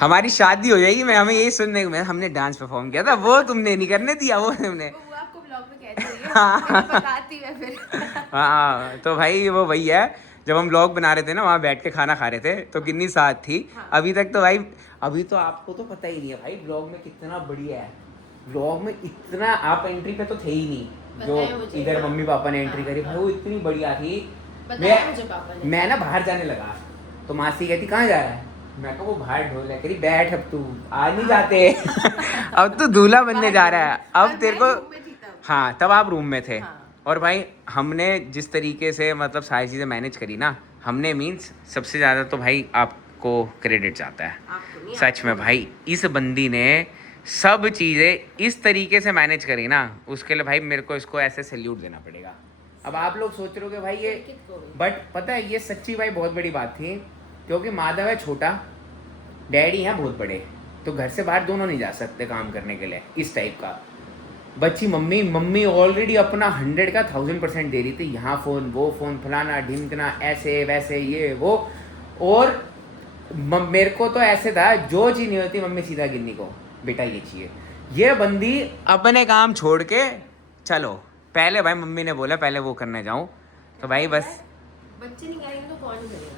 हमारी शादी हो जाएगी। मैं हमें यही सुनने को, हमने डांस परफॉर्म किया था, वो तुमने नहीं करने दिया, वो तुमने। वो आपको ब्लॉग में कहती है, बताती है फिर। हाँ, तो भाई वो वही है, जब हम व्लॉग बना रहे थे ना, वहाँ बैठ के खाना खा रहे थे, तो गिन्नी साथ थी। हाँ। अभी तक तो भाई, अभी तो आपको तो पता ही नहीं है भाई व्लॉग में कितना बढ़िया है। व्लॉग में इतना, आप एंट्री पे तो थे ही नहीं, जो बताया मुझे, इधर हाँ। मम्मी पापा ने एंट्री हाँ, करी, भाई वो इतनी बढ़िया थी। बताया मुझे पापा ने। मैं ना बाहर जाने लगा, तो मासी कहती कहाँ जा रहा है, मैं कहा वो बाहर ढोल है, करी बैठ, अब तू आ नहीं जाते। अब तू दूल्हा बनने जा रहा है, अब तेरे को। हाँ, तब आप रूम में थे। हाँ। और भाई हमने जिस तरीके से मतलब सारी चीज़ें मैनेज करी ना, हमने मीन्स सबसे ज़्यादा तो भाई आपको क्रेडिट जाता है। आपको नहीं, सच में भाई, इस बंदी ने सब चीज़ें इस तरीके से मैनेज करी ना, उसके लिए भाई मेरे को इसको ऐसे सैल्यूट देना पड़ेगा। अब आप लोग सोच रहे हो कि भाई ये, बट पता है ये सच्ची भाई बहुत बड़ी बात थी, क्योंकि माधव है छोटा, डैडी हैं बहुत बड़े, तो घर से बाहर दोनों नहीं जा सकते काम करने के लिए, इस टाइप का। बच्ची मम्मी ऑलरेडी अपना 100 का 1000% दे रही थी, यहाँ फ़ोन, वो फ़ोन, फलाना ढिमकना, ऐसे वैसे ये वो। और मेरे को तो ऐसे था, जो चीज़ नहीं होती मम्मी सीधा गिन्नी को, बेटा ये चाहिए। ये बंदी अपने काम छोड़ के, चलो पहले भाई मम्मी ने बोला पहले वो करने जाऊँ, तो भाई बस। बच्चे नहीं करेंगे तो कौन करेगा।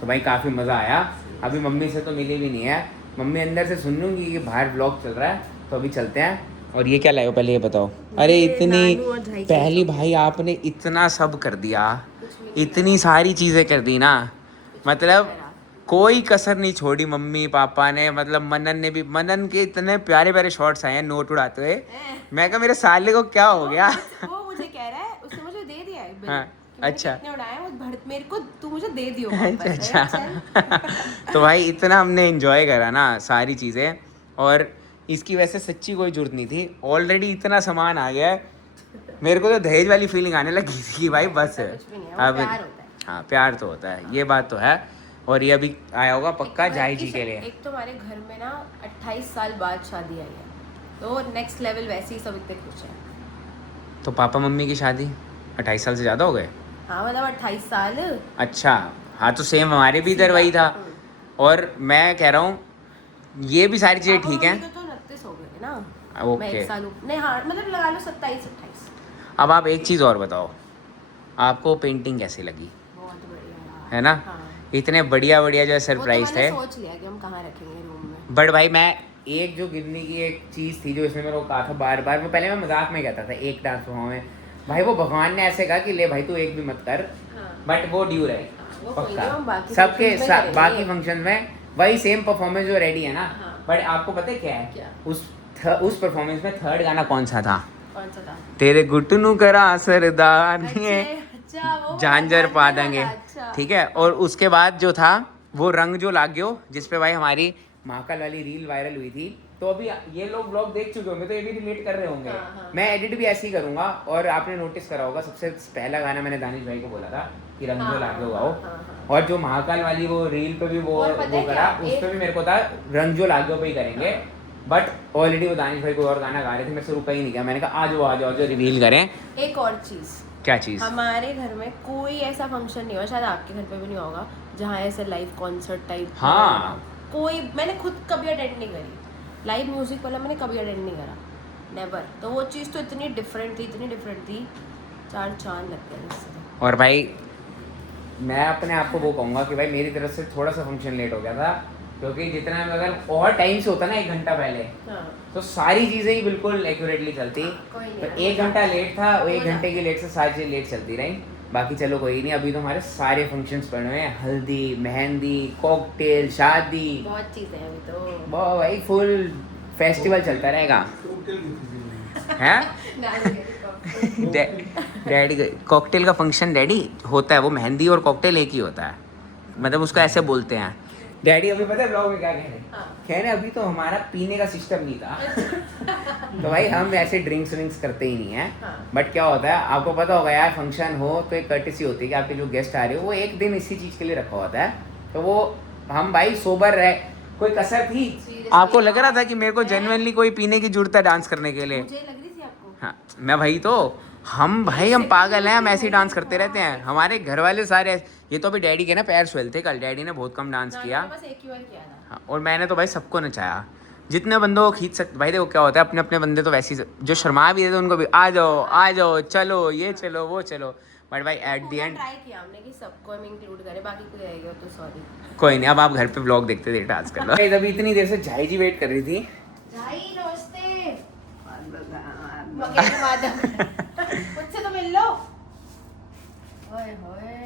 तो भाई काफ़ी मज़ा आया। अभी मम्मी से तो मिली भी नहीं है, मम्मी अंदर से सुन लूंगी कि बाहर व्लॉग चल रहा है, तो अभी चलते हैं। और ये क्या लाए हो पहले ये बताओ। अरे ये इतनी नानू और झाई की पहली चॉकलेट। भाई आपने इतना सब कर दिया, कुछ भी नहीं इतनी सारी चीज़ें कर दी ना, मतलब करा। कोई कसर नहीं छोड़ी मम्मी पापा ने। मतलब मनन ने भी, मनन के इतने प्यारे प्यारे शॉट्स आए हैं नोट उड़ाते हुए। मैं कहा मेरे साले को क्या हो गया। वो मुझे कह रहा है, उसने मुझे दे दिया है बिल हाँ, कि मैंने अच्छा। कितने उड़ाए हैं, वो मेरे को तू मुझे दे दियो अच्छा वापस। अच्छा। तो भाई इतना हमने एंजॉय करा ना सारी चीज़ें, और इसकी वैसे सच्ची कोई जरूरत नहीं थी। ऑलरेडी इतना सामान आ गया है, मेरे को तो दहेज वाली फीलिंग आने लगी थी कि भाई बस ऐसा कुछ भी नहीं है, वो प्यार होता है। हाँ प्यार तो होता है, ये बात तो है। और ये अभी आया होगा पक्का एक तो जाई हमारे जी के लिए। एक तो हमारे घर में ना 28 साल बाद शादी आई है, तो नेक्स्ट लेवल वैसे ही सब इतने खुश हैं। तो पापा मम्मी की शादी 28 साल से ज़्यादा हो गए। हाँ मतलब 28 साल। अच्छा हाँ, तो सेम हमारे भी इधर वही था। और मैं कह रहा हूँ ये भी सारी चीज़ें ठीक हैं। तो 29 हो गए ना। ओके। मैं एक साल नहीं, हाँ मतलब लगा लो 27-28। अब आप एक चीज़ और बताओ, आपको पेंटिंग कैसी लगी? बहुत बढ़िया यार। है ना, हाँ। इतने बढ़िया बढ़िया जो है वो तो सरप्राइज मैंने थे। सोच लिया कि हम कहाँ रखेंगे रूम में। बट भाई मैं एक जो गिरने की एक चीज़ थी जो इसने मेरे को कहा था बार बार, मैं पहले मैं मजाक में कहता था एक डांस फॉर्म में, भाई वो भगवान ने ऐसे कहा कि ले भाई तू एक भी मत कर, हाँ। बट वो ड्यू रहे वो कोई नहीं, हम पक्का बाकी सबके functions में करेंगे। बाकी फंक्शन में वही सेम परफॉर्मेंस जो रेडी है ना। हाँ। बट आपको पता है क्या है, क्या? उस परफॉर्मेंस में थर्ड गाना कौन सा था? कौन सा था? तेरे घुटनू करा सरदार ने अच्छा, वो झांझर वाला पा गाना देंगे, था, अच्छा। ठीक है। और उसके बाद जो था वो रंग जो लाग्यो, जिसपे भाई हमारी महाकाल वाली रील वायरल हुई थी। तो अभी ये लोग ब्लॉग देख चुके होंगे तो ये भी रिलेट कर रहे होंगे। हाँ, हाँ। मैं एडिट भी ऐसे ही करूंगा। और आपने नोटिस करा होगा सबसे पहला गाना मैंने दानिश भाई को बोला था कि रंग जो हाँ, लाग्यो हाँ, गाओ। हाँ, हाँ। और जो महाकाल वाली वो रील पे भी वो और पता है करा, क्या? उस पे भी मेरे को था रंग जो लाग्यो पे ही करेंगे। बट ऑलरेडी वो दानिश भाई कोई और गाना गा रहे थे, मैं से रुका ही नहीं गया। मैंने कहा आज वो आ जाओ जो रिवील करें। एक और चीज, क्या चीज़? हमारे घर में कोई ऐसा फंक्शन नहीं हुआ, शायद आपके घर पे भी नहीं होगा, जहाँ ऐसे लाइव कॉन्सर्ट टाइप। हाँ। कोई मैंने खुद कभी अटेंड नहीं करी, लाइव म्यूजिक वाला मैंने कभी अटेंड नहीं करा, नेवर। तो वो चीज़ तो इतनी डिफरेंट थी, चार चांद लगते हैं इससे। और भाई मैं अपने आप को वो कहूँगा कि भाई मेरी तरफ से थोड़ा सा फंक्शन लेट हो गया था, क्योंकि जितना अगर और टाइम से होता ना 1 घंटा पहले, हाँ। तो सारी चीज़ें ही बिल्कुल एक्यूरेटली चलती। कोई नहीं, तो 1 घंटा लेट था, वो 1 हो घंटे की लेट से सारी चीज़ें लेट चलती रही। बाकी चलो कोई नहीं, अभी तो हमारे सारे फंक्शंस पड़े हुए हैं, हल्दी, मेहंदी, कॉकटेल, शादी, बहुत चीज़ें हैं अभी तो। वो भाई फुल फेस्टिवल चलता रहेगा। हैं डैडी कॉकटेल का फंक्शन डैडी होता है, वो मेहंदी और कॉकटेल एक ही होता है, मतलब उसका ऐसे बोलते हैं। डैडी अभी पता है ब्लॉग में क्या कह रहे हैं? हाँ। कह रहे हैं अभी तो हमारा पीने का सिस्टम नहीं था। तो भाई हम ऐसे ड्रिंक्स व्रिंक्स करते ही नहीं है। हाँ। बट क्या होता है आपको पता होगा यार, फंक्शन हो तो एक कर्टेसी होती है कि आपके जो गेस्ट आ रहे हो वो एक दिन इसी चीज़ के लिए रखा होता है। तो वो हम भाई सोबर रहे, कोई कसर थी? Seriously, आपको लग रहा था कि मेरे को मैं- जेन्युइनली कोई पीने की जरूरत है डांस करने के लिए? मुझे लग रही थी आपको। हाँ मैं भाई तो हम पागल हैं, हम ऐसे ही डांस करते रहते हैं। हमारे घर वाले सारे ये तो अभी डैडी के ना पैर स्वेल थे कल, डैडी ने बहुत कम डांस किया। बस एक ही बार किया था। हाँ, और मैंने तो भाई सबको नचाया, जितने बंदों को खींच सकते। भाई देखो क्या होता है, अपने अपने बंदे तो वैसे ही जो शर्मा भी देते उनको भी आ जाओ चलो ये चलो वो चलो। बट भाई एट द एंड ट्राई किया हमने कि सबको हम इंक्लूड करें, बाकी कोई रहेगा तो सॉरी। कोई नहीं, अब आप घर पे व्लॉग देखते देखते डांस कर लो। Guys, अभी इतनी देर से झाई जी वेट कर रही थी। भाई नमस्ते। मगेर माधव मुझसे तो मिल लो। ओए होए,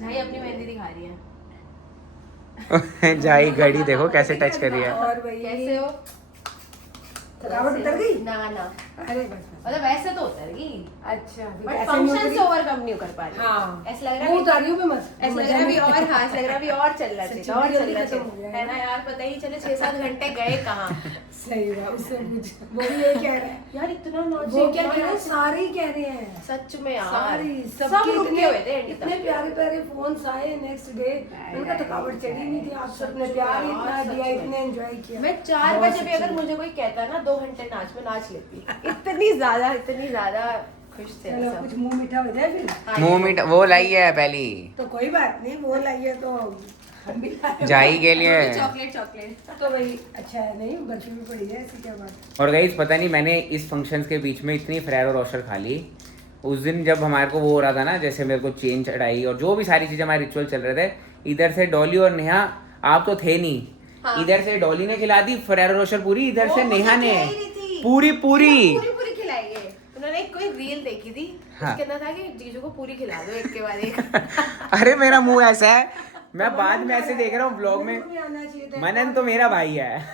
भाई अपनी मेहंदी दिखा रही है। झाई घड़ी देखो कैसे टच कर रही है। और भाई कैसे हो? थकावट उतर गई? ना ना, अरे बस मतलब वैसे तो उतर गई, अच्छा बट ऐसे नहीं फंक्शन उतरी? से ओवरकम नहीं कर पा रही। हाँ ऐसा लग रहा वो है उतारी हूँ मैं मत ऐसा लग रहा है अभी और, हाँ ऐसा लग रहा है अभी और चलना चाहिए, सच्ची और में जल्दी चलना खत्म हो गया चाहिए, है ना यार? पता ही चले 6-7 घंटे गए कहाँ। सही बात, उससे पूछ, वो भी यही कह रहा है। यार इतना नाच वो क्या कह रहे हैं, सारे ही कह रहे हैं, सच में यार, सारी सब सबके रुके हुए थे इतने प्यारे प्यारे फोन्स आए नेक्स्ट डे, उनका थकावट चढ़ी नहीं थी, आप सबने प्यार इतना दिया, इतने एंजॉय किया। मैं 4 बजे भी अगर मुझे कोई कहता ना 2 घंटे नाच, में नाच लेती। इतनी ज्यादा खुश थे चलो सब। कुछ मुंह मीठा हो जाए फिर। मुंह मीठा वो लाई है पहली तो कोई बात नहीं, वो लाइए तो हम भी लाए। झाई के लिए। चॉकलेट तो भाई अच्छा है, नहीं बर्फी भी पड़ी है, ऐसी क्या बात है। और गाइस पता नहीं मैंने इस फंक्शंस के बीच में इतनी फ्रैर और रोशर खा ली उस दिन जब हमारे को वो हो रहा था ना, जैसे मेरे को चेन चढ़ाई और जो भी सारी चीज़ें हमारे रिचुअल चल रहे थे, इधर से डॉली और नेहा, आप तो थे नहीं, हाँ। इधर से डॉली ने खिला दी फरेरो रोशर पूरी, इधर से नेहा ने पूरी पूरी पूरी खिलाई है। उन्होंने एक कोई रील देखी थी, हाँ। उसके अंदर था कि जीजू को पूरी खिला दो एक के बाद एक। अरे मेरा मुंह ऐसा है, मैं बाद में ऐसे देख रहा हूँ ब्लॉग में, मनन तो मेरा भाई है।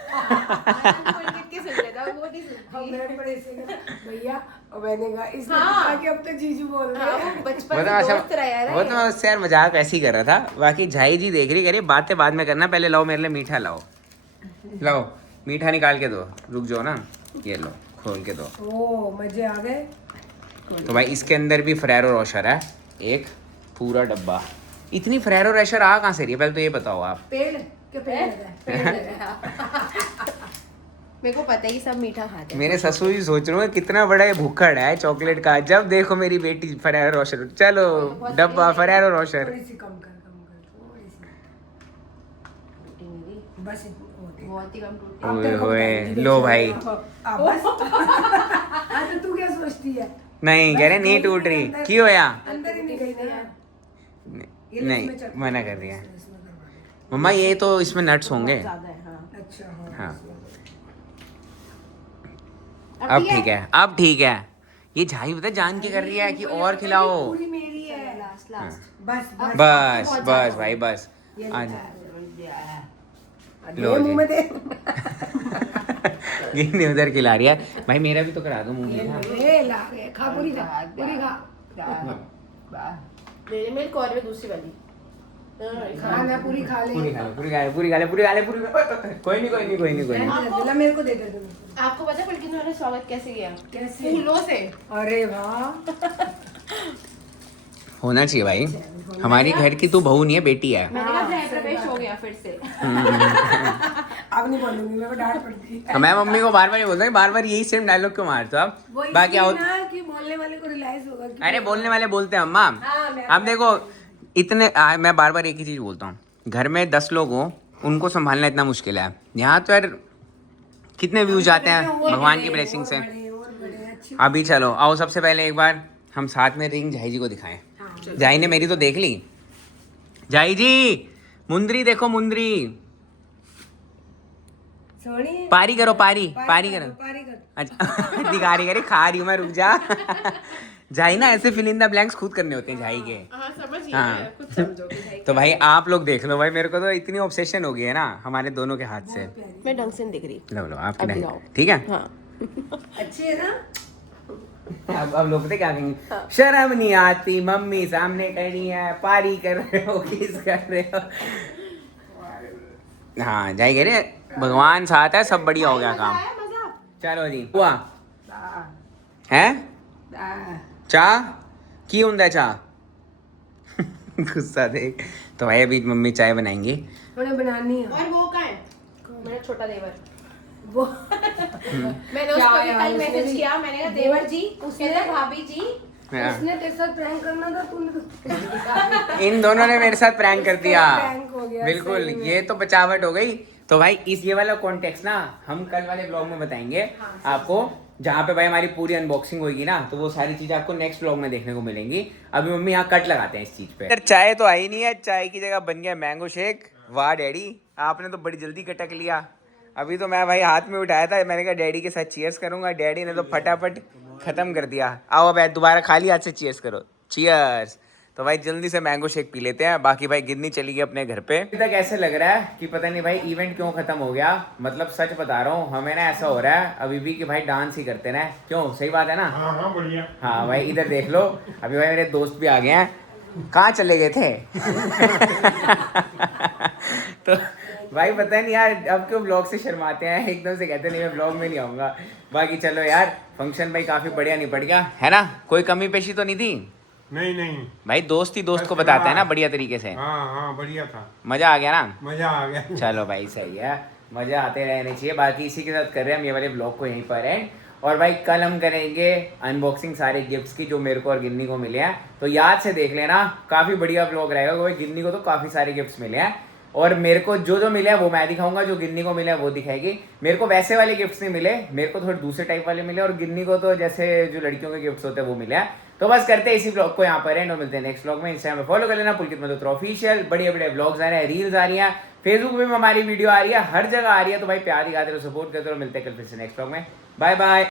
भैया और मैंने कहा इसने हाँ। कहा कि अब तक जीजू बोल रहे हाँ, हैं। वो बचपन वो तो से अच्छा, दोस्त रहा है वो तो मैं उससे यार मजाक ऐसे ही कर रहा था। बाकी झाई जी देख रही, करिए बातें बाद में करना, पहले लाओ मेरे लिए मीठा लाओ, लाओ मीठा निकाल के दो, रुक जाओ ना, ये लो खोल के दो। ओ मजे आ गए। तो भाई इसके अंदर भी फरेरो रोशर है, एक पूरा डब्बा। इतनी फरेरो रोशर आ कहाँ से रही है, पहले तो ये बताओ आप। पेड़ क्या पेड़ लगा है? पेड़ लगा। मेरे को पता ही सब मीठा खाते हैं। मेरे ससुर जी सोच रहे हो कितना बड़ा ये भूखड़ है चॉकलेट का, जब देखो मेरी बेटी फरेरो रोशर, चलो डब्बा फरेरो रोशर। थोड़ी सी कम कर थोड़ी सी बस इतनी बहुत ही कम टूटी। अब ओए तेरे को होए, बताएंगे, लो देखिए। भाई। बस हाँ, तो तू क्या सोचती है? नहीं कह रहे बस नहीं थोड़ी टूट सी रही, अंदर- क्यों या अंदर ही नहीं गई ना। ये ले नहीं इसमें चटनी मना है, कर दिया इसमें करवा दे। मम्मा, ये तो इसमें नट्स होंगे। ज्यादा है, हाँ। अच्छा हाँ। इसमें। अब ठीक है, अब ठीक है। ये झाई पता है जान के कर रही है कि और खिलाओ। पूरी मेरी है। Last last. बस बस बस बस भाई बस, ये आज दे लो जी। मुंह में दे। गिन्नी उधर खिला रही है भाई, मेरा भी तो करा दो मुंह मीठा। ये ला रे, खा पूरी खा पूरी खा। मेरे कॉल में दूसरी वाली। खा ना पूरी खा ले। पूरी खा ले, पूरी खा ले, पूरी खा ले, पूरी खा ले, पूरी खा ले। कोई नहीं कोई नहीं कोई नहीं कोई नहीं। दिला मेरे को दे दे तुम। आपको पता है पलकिन ने स्वागत कैसे किया? कैसे? फूलों से। अरे वाह। होना चाहिए भाई, हमारी घर की तू बहू नहीं है, बेटी है। मैंने कहा गृह प्रवेश हो गया फिर से। अब नहीं बोलूंगी, मेरे को डांट पड़ती है। मैं मम्मी को बार बार ये बोलता हूँ, बार बार यही सेम डायलॉग क्यों मारते हो आप? वो बाकी आओ, इसलिए ना कि बोलने वाले को रियलाइज होगा कि अरे बोलने वाले बोलते हैं अम्मा। हाँ, मैं- अब देखो इतने मैं बार बार एक ही चीज बोलता हूँ, घर में 10 लोग हो, उनको संभालना इतना मुश्किल है। यहाँ तो यार कितने व्यूज आते हैं भगवान की ब्लेसिंग से। और बड़े अच्छी। अभी चलो आओ, सबसे पहले एक बार हम साथ में रिंग झाई जी को दिखाएं। झाई ने मेरी तो देख ली। झाई जी मुंदरी देखो, मुंदरी सोनी पारी करो, पारी पारी करो। पारी कर। अच्छा दिखा रही, करी खा रही हूँ मैं, रुक जा। झाई ना ऐसे फिल इन द ब्लैंक्स खुद करने होते हैं झाई के। हाँ समझ गई, हाँ। मैं, कुछ समझोगे भाई। तो भाई आप लोग देख लो भाई, मेरे को तो इतनी ऑब्सेशन हो गई है ना हमारे दोनों के हाथ से। मैं ढंग से नहीं दिख रही। लो लो आपकी अब नहीं, दिखाओ। ठीक है। हाँ। अच्छी है ना? अब लोग पता क्या कहेंगे, शर्म नहीं आती, मम्मी सामने खड़ी है, पारी कर रहे हो, किस कर रहे हो। हाँ जाई कह रहे भगवान साथ है, सब बढ़िया हो गया काम। आया मजा? चलो जी हुआ दा, है दा। चाह की ਹੁੰਦਾ चाह। गुस्सा देख। तो भाई अभी मम्मी चाय बनाएंगी। उन्हें बनानी है और वो कहाँ है? मेरा छोटा देवर। वो मैंने क्या उसको भी यार, कल उसने मैसेज भी- किया, मैंने कहा देवर जी, उसने- कहता भाभी जी। हाँ। उसने तेरे साथ प्रैंक करना था, तूने तो इन दोनों ने मेरे साथ प्रैंक कर दिया। प्रैंक हो गया, बिल्कुल, सही में। ये तो बचावट हो गई। तो भाई इस ये वाला कॉन्टेक्स्ट ना हम कल वाले ब्लॉग में बताएंगे आपको, जहाँ पे भाई हमारी पूरी अनबॉक्सिंग होगी ना, तो वो सारी चीजें आपको नेक्स्ट ब्लॉग में देखने को मिलेंगी। अभी मम्मी यहाँ कट लगाते हैं इस चीज पे। चाय तो आई नहीं है, चाय की जगह बन गया मैंगो शेक। वाह डैडी, आपने तो बड़ी जल्दी कटक लिया। अभी तो मैं भाई हाथ में उठाया था, मैंने कहा डैडी के साथ चीयर्स करूंगा, डैडी ने तो फटाफट खत्म कर दिया। आओ अब दोबारा खाली हाथ से चीयर्स करो, चीयर्स। तो भाई जल्दी से मैंगो शेक पी लेते हैं। बाकी भाई गिन्नी चली गई अपने घर पे। अभी तक ऐसे लग रहा है कि पता नहीं भाई इवेंट क्यों खत्म हो गया। मतलब सच बता रहा हूँ, हमें ना ऐसा हो रहा है अभी भी कि भाई डांस ही करते रहे। क्यों, सही बात है ना? हाँ हाँ बढ़िया। हाँ भाई इधर देख लो, अभी भाई मेरे दोस्त भी आ गए हैं। कहाँ चले गए थे? तो भाई पता नहीं यार, अब क्यों ब्लॉग से शर्माते हैं, एकदम से कहते नहीं मैं ब्लॉग में नहीं आऊँगा। बाकी चलो यार, फंक्शन भाई काफ़ी बढ़िया निपट गया है ना, कोई कमी पेशी तो नहीं थी नहीं नहीं। भाई? दोस्त ही दोस्त को बताते हैं ना बढ़िया तरीके से। हाँ हाँ बढ़िया था, मजा आ गया ना? मजा आ गया। चलो भाई सही है, मजा आते रहने चाहिए। बाकी इसी के साथ कर रहे हैं हम ये वाले ब्लॉग को यहीं पर एंड। और भाई कल हम करेंगे अनबॉक्सिंग सारे गिफ्ट्स की जो मेरे को और गिन्नी को मिले हैं। तो याद से देख लेना, काफ़ी बढ़िया ब्लॉग रहेगा। भाई गिन्नी को तो काफ़ी सारे गिफ्ट्स मिले हैं और मेरे को जो जो मिले हैं वो मैं दिखाऊंगा, जो गिन्नी को मिले हैं वो दिखाएगी। मेरे को वैसे वाले गिफ्ट्स नहीं मिले, मेरे को थोड़े दूसरे टाइप वाले मिले, और गिन्नी को तो जैसे जो लड़कियों के गिफ्ट्स होते हैं वो मिले हैं। तो बस करते हैं इसी ब्लॉग को यहाँ पर एंड और मिलते हैं नेक्स्ट ब्लॉग में। इंस्टाग्राम में फॉलो कर लेना पुलकित मल्होत्रा ऑफिशियल। बढ़िया बढ़िया ब्लॉग्स आ रहे हैं, रील्स आ रही हैं, फेसबुक पे भी हमारी वीडियो आ रही है, हर जगह आ रही है। तो भाई प्यार दिखाते रहो, सपोर्ट करते रहो। मिलते हैं कल फिर से नेक्स्ट ब्लॉग में। Bye bye.